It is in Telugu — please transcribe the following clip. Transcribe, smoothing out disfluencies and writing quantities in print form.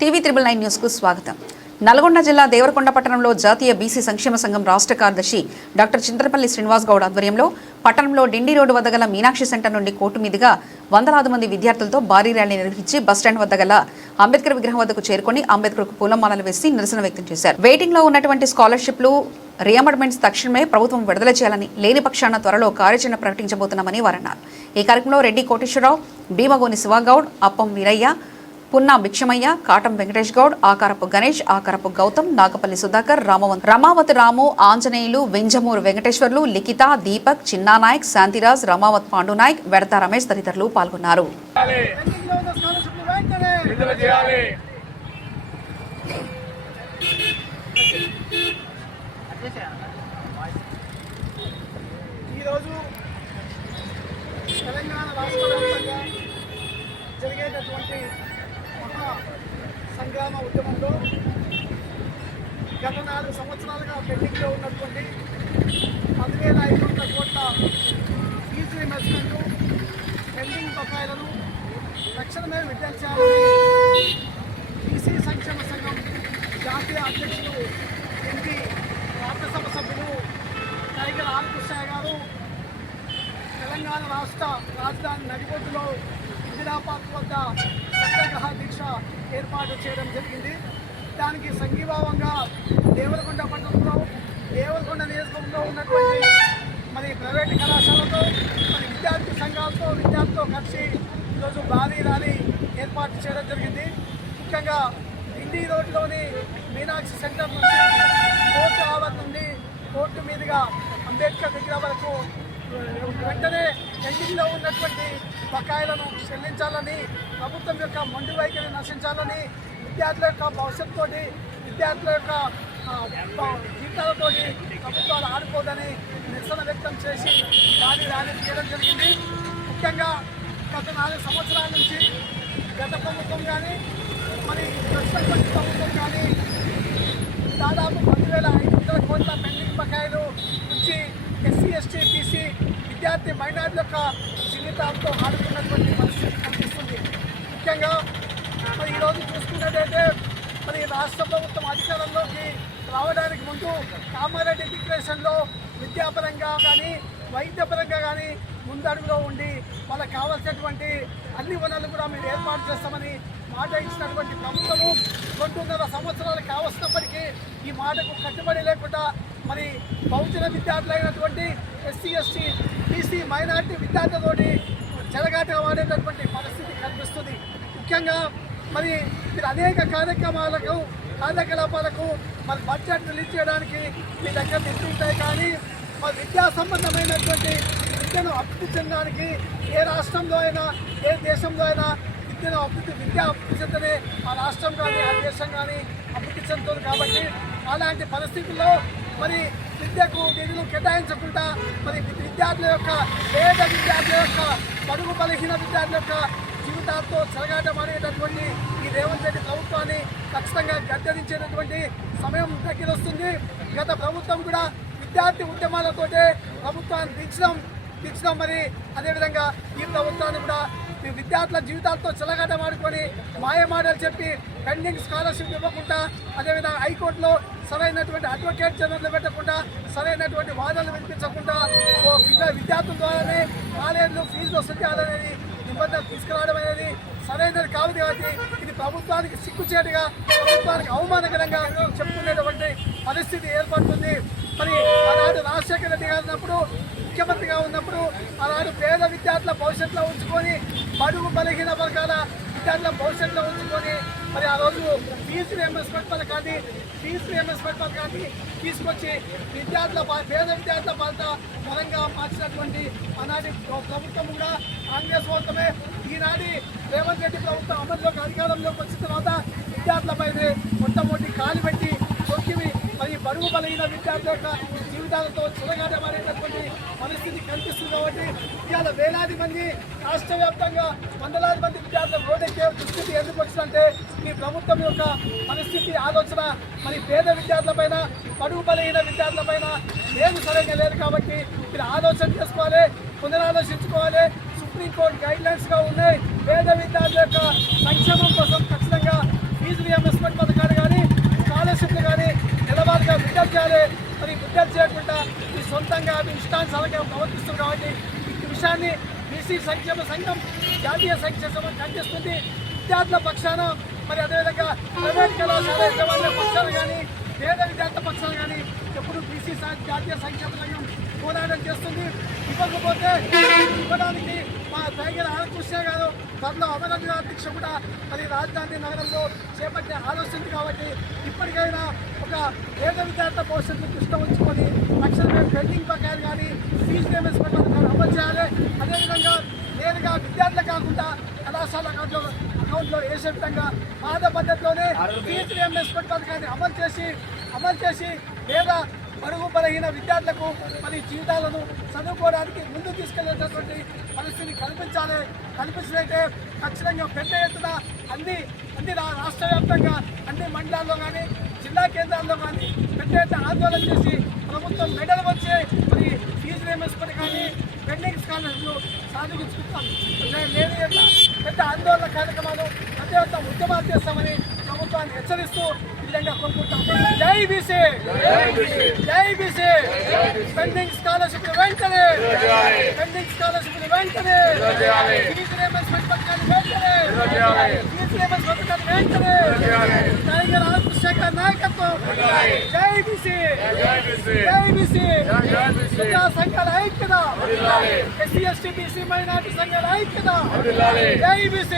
TV9 న్యూస్కు స్వాగతం. నల్గొండ జిల్లా దేవరకొండ పట్టణంలో జాతీయ బీసీ సంక్షేమ సంఘం రాష్ట్ర కార్యదర్శి డాక్టర్ చింతలపల్లి శ్రీనివాస్ గౌడ్ ఆధ్వర్యంలో పట్టణంలో డిండి రోడ్డు వద్ద గల మీనాక్షి సెంటర్ నుండి కోర్టు మీదుగా వందలాది మంది విద్యార్థులతో భారీ ర్యాలీ నిర్వహించి బస్టాండ్ వద్ద గల అంబేద్కర్ విగ్రహం వద్దకు చేరుకుని అంబేద్కర్కు పూలమాలలు వేసి నిరసన వ్యక్తం చేశారు. వెయిటింగ్ లో ఉన్నటువంటి స్కాలర్షిప్లు రియంబర్మెంట్స్ తక్షణమే ప్రభుత్వం విడుదల చేయాలని, లేని పక్షాన త్వరలో కార్యాచరణ ప్రకటించబోతున్నామని వారు అన్నారు. ఈ కార్యక్రమంలో రెడ్డి కోటేశ్వరరావు, భీమగోని శివగౌడ్, అప్పం వీరయ్య, పున్నా భిక్షమయ్య, కాటం వెంకటేష్ గౌడ్, ఆకారపు గణేష్, ఆకారపు గౌతమ్, నాగపల్లి సుధాకర్, రమావత్ రాము, ఆంజనేయులు, వెంజమూరు వెంకటేశ్వర్లు, లిఖిత, దీపక్, చిన్నానాయక్, శాంతిరాజ్, రమావత్ పాండునాయక్, వెడత రమేష్ తదితరులు పాల్గొన్నారు. తెలంగాణ రాష్ట్ర వ్యాప్తంగా జరిగేటటువంటి మహా సంగ్రామ ఉద్యమంలో గత 4 సంవత్సరాలుగా పెండింగ్లో ఉన్నటువంటి 10,500 కోట్ల ఫీజు రీయింబర్స్మెంట్ పెండింగ్ బకాయిలను తక్షణమే విడుదల చేయాలని బీసీ సంక్షేమ సంఘం జాతీయ అధ్యక్షులు ఎంపీ రాజ్యసభ సభ్యులు టైగర్ ఆర్ కృష్ణయ్య గారు తెలంగాణ రాష్ట్ర రాజధాని నడిబొడ్డులో ఇందిరా పార్క్ వద్ద సత్యాగ్రహ దీక్ష ఏర్పాటు చేయడం జరిగింది. దానికి సంఘీభావంగా దేవరకొండ పట్టణంలో దేవరకొండ నియోజకవర్గంలో ఉన్నటువంటి మరి ప్రైవేటు కళాశాలతో మరి విద్యార్థి సంఘాలతో విద్యార్థులతో కలిసి ఈరోజు భారీ ర్యాలీ ఏర్పాటు చేయడం జరిగింది. ముఖ్యంగా డిండి రోడ్లోని మీనాక్షి సెంటర్ నుండి కోర్టు ఆవరణ నుండి కోర్టు మీదుగా అంబేద్కర్ విగ్రహం వరకు వెంటనే పెండింగ్లో ఉన్నటువంటి బకాయిలను చెల్లించాలని, ప్రభుత్వం యొక్క మొండి వైఖరిని నశించాలని, విద్యార్థుల యొక్క భవిష్యత్తుతో విద్యార్థుల యొక్క జీవితాలతో ప్రభుత్వాలు ఆడుకోదని నిరసన వ్యక్తం చేసి భారీ ర్యాలీ చేయడం జరిగింది. ముఖ్యంగా గత 4 సంవత్సరాల నుంచి గత ప్రభుత్వం కానీ మరి ప్రస్తుతం ప్రభుత్వం కానీ దాదాపు 10,500 కోట్ల పెండింగ్ బకాయిలు నుంచి ఎస్సీ, ఎస్టీ, బీసీ విద్యార్థి మైనార్టీల యొక్క జీవితాలతో ఆడుకున్నటువంటి పరిస్థితి కనిపిస్తుంది. ముఖ్యంగా మరి ఈరోజు చూసుకున్నట్టయితే మరి రాష్ట్ర ప్రభుత్వం అధికారంలోకి రావడానికి ముందు కామారెడ్డి డిక్లరేషన్లో విద్యాపరంగా కానీ వైద్యపరంగా కానీ ముందడుగులో ఉండి వాళ్ళకి కావాల్సినటువంటి అన్ని వనరులు కూడా మీరు ఏర్పాటు చేస్తామని మాట ఇచ్చినటువంటి ప్రభుత్వము 2.5 సంవత్సరాలు కావస్తున్నప్పటికీ ఈ మాటకు కట్టుబడి లేకుండా మరి బహుజన విద్యార్థులైనటువంటి ఎస్సీ, ఎస్టీ, బీసీ, మైనార్టీ విద్యార్థులతోటి చెలగాటగా వాడేటటువంటి పరిస్థితి కనిపిస్తుంది. ముఖ్యంగా మరి మీరు అనేక కార్యకలాపాలకు మరి బడ్జెట్ రిలీజ్ చేయడానికి మీ దగ్గర నిధులుంటాయి, కానీ మరి విద్యా సంబంధమైనటువంటి విద్యను అభివృద్ధి చెందడానికి ఏ రాష్ట్రంలో అయినా ఏ దేశంలో అయినా విద్యా అభివృద్ధి చెందనే ఆ రాష్ట్రం కానీ ఆ దేశం కానీ అభివృద్ధి చెందుతుంది. కాబట్టి అలాంటి పరిస్థితుల్లో మరి విద్యకు నిధులు కేటాయించకుండా మరి విద్యార్థుల యొక్క పేద విద్యార్థుల యొక్క బడుగు బలహీన విద్యార్థుల యొక్క జీవితాలతో చెలగాటమాడేటటువంటి ఈ రేవంత్ రెడ్డి ప్రభుత్వాన్ని ఖచ్చితంగా గద్దెదించేటటువంటి సమయం దగ్గర వస్తుంది. గత ప్రభుత్వం కూడా విద్యార్థి ఉద్యమాలతోటే ప్రభుత్వాన్ని దించడం మరి అదేవిధంగా ఈ ప్రభుత్వాన్ని కూడా విద్యార్థుల జీవితాలతో చెలగాటమాడుకొని మాయమాటలు చెప్పి పెండింగ్ స్కాలర్షిప్ ఇవ్వకుండా, అదేవిధంగా హైకోర్టులో సరైనటువంటి అడ్వకేట్ జనరల్ పెట్టకుండా, సరైనటువంటి వాదనలు వినిపించకుండా విద్యార్థుల ద్వారానే కాలేజీలు ఫీజులు వసూలు చేయాలనేది నిబంధన తీసుకురావడం అనేది సరైనది కాదు. కాబట్టి ఇది ప్రభుత్వానికి సిగ్గుచేటుగా, ప్రభుత్వానికి అవమానకరంగా చెప్పుకునేటువంటి పరిస్థితి ఏర్పడుతుంది. మరి ఆనాడు రాజశేఖర రెడ్డి గారు ఉన్నప్పుడు ముఖ్యమంత్రిగా ఉన్నప్పుడు ఆనాడు పేద విద్యార్థుల భవిష్యత్తులో ఉంచుకొని బడుగు బలహీన వర్గాల విద్యార్థుల భవిష్యత్తులో ఉంచుకొని మరి ఆ రోజు ఫీజు రీయింబర్స్మెంట్ పథకాన్ని తీసుకొచ్చి పేద విద్యార్థుల బాధ బలంగా మార్చినటువంటి ఆనాటి ప్రభుత్వం కూడా కాంగ్రెస్ ప్రభుత్వమే. ఈనాటి రేవంత్ రెడ్డి ప్రభుత్వం అధికారంలోకి వచ్చిన తర్వాత విద్యార్థులపైనే మొట్టమొదటి కాలు పెట్టి తొక్కివి మరి బడుగు బలహీన విద్యార్థుల యొక్క జీవితాలతో చెలగాటమాడేటటువంటి పరిస్థితి కనిపిస్తుంది. కాబట్టి ఇవాళ వేలాది మంది రాష్ట్ర వ్యాప్తంగా వందలాది మంది విద్యార్థులు రోడ్డెక్కే దుస్థితి ఎందుకు వచ్చిందంటే ఈ ప్రభుత్వం యొక్క పరిస్థితి ఆలోచన మరి పేద విద్యార్థులపైన బడుగు బలహీన విద్యార్థులపైన లేదు, సరైన లేదు. కాబట్టి మీరు ఆలోచన చేసుకోవాలి, పునరాలోచించుకోవాలి. సుప్రీంకోర్టు గైడ్ లైన్స్గా ఉన్నాయి. పేద విద్యార్థుల యొక్క సంక్షేమం కోసం ఖచ్చితంగా ఫీజు రియంబర్స్మెంట్ పథకాలు కానీ స్కాలర్షిప్లు కానీ నిలవాలుగా విడుదల చేయాలి. మరి విడుదల చేయకుండా ఈ సొంతంగా మీ ఇష్టానుసారంగా ప్రవర్తిస్తుంది కాబట్టి ఈ విషయాన్ని బీసీ సంక్షేమ సంఘం జాతీయ సంక్షేమ సంఘం ఖండిస్తుంది. విద్యార్థుల పక్షాన మరి అదేవిధంగా ప్రైవేట్ కళాశాల యజమానుల పక్షాలు కానీ పేద విద్యార్థుల పక్షాలు కానీ ఎప్పుడు బీసీ జాతీయ సంక్షేమ సంఘం పోరాటం చేస్తుంది. ఇవ్వకపోతే ఇవ్వడానికి మా టైగర్ ఆలకృష్ణ గారు త్వరలో అమరావతి అధ్యక్ష కూడా మరి రాజధాని నగరంలో చేపట్టే ఆలోచన కాబట్టి ఇప్పటికైనా ఒక పేద విద్యార్థుల భవిష్యత్తు దృష్టి ఉంచుకొని తక్షణమే పెండింగ్ బకాయిలు కానీ ఫీజు రియంబర్స్మెంట్ పథకాలు అమలు చేయాలి. అదేవిధంగా నేరుగా విద్యార్థులు కాకుండా కళాశాల అకౌంట్లో వేసే విధంగా పాత పద్ధతిలోనే ఫీజు రియంబర్స్మెంట్ పథకాన్ని అమలు చేసి లేదా బడుగు బలహీన విద్యార్థులకు మరి జీవితాలను చదువుకోవడానికి ముందుకు తీసుకెళ్లేటటువంటి పరిస్థితిని కల్పించినట్టే ఖచ్చితంగా పెద్ద ఎత్తున అన్ని రాష్ట్ర వ్యాప్తంగా అన్ని మండలాల్లో కానీ జిల్లా కేంద్రాల్లో కానీ పెద్ద ఎత్తున ఆందోళన చేసి ప్రభుత్వం మెడలు వచ్చి మరి ఫీజు రియంబర్స్మెంట్ కానీ పెండింగ్ స్కాలర్షిప్లు సాధించుకుంటాం. లేదు పెద్ద ఆందోళన కార్యక్రమాలు పెద్ద ఎత్తున ఉద్యమాలు చేస్తామని ప్రభుత్వాన్ని హెచ్చరిస్తూ ఈ విధంగా కోరుకుంటాం. జై బీసీ, జై బీసీ. పెండింగ్ స్కాలర్షిప్లు వెంటనే, పెండింగ్ స్కాలర్షిప్లు వెంటనే, ఫీజు రియంబర్స్మెంట్ పథకాన్ని వెంటనే, ఫీజు రియంబర్స్మెంట్ పథకాన్ని వెంటనే. టైగర్ ఆలకృష్ణ గారి నాయకత్వం. జై బీసీ, జై బీసీ. ప్రజా సంఘాల ఐక్యత, ఎస్సీ ఎస్టీ బీసీ మైనార్టీ సంఘాల ఐక్యత. జై బీసీ.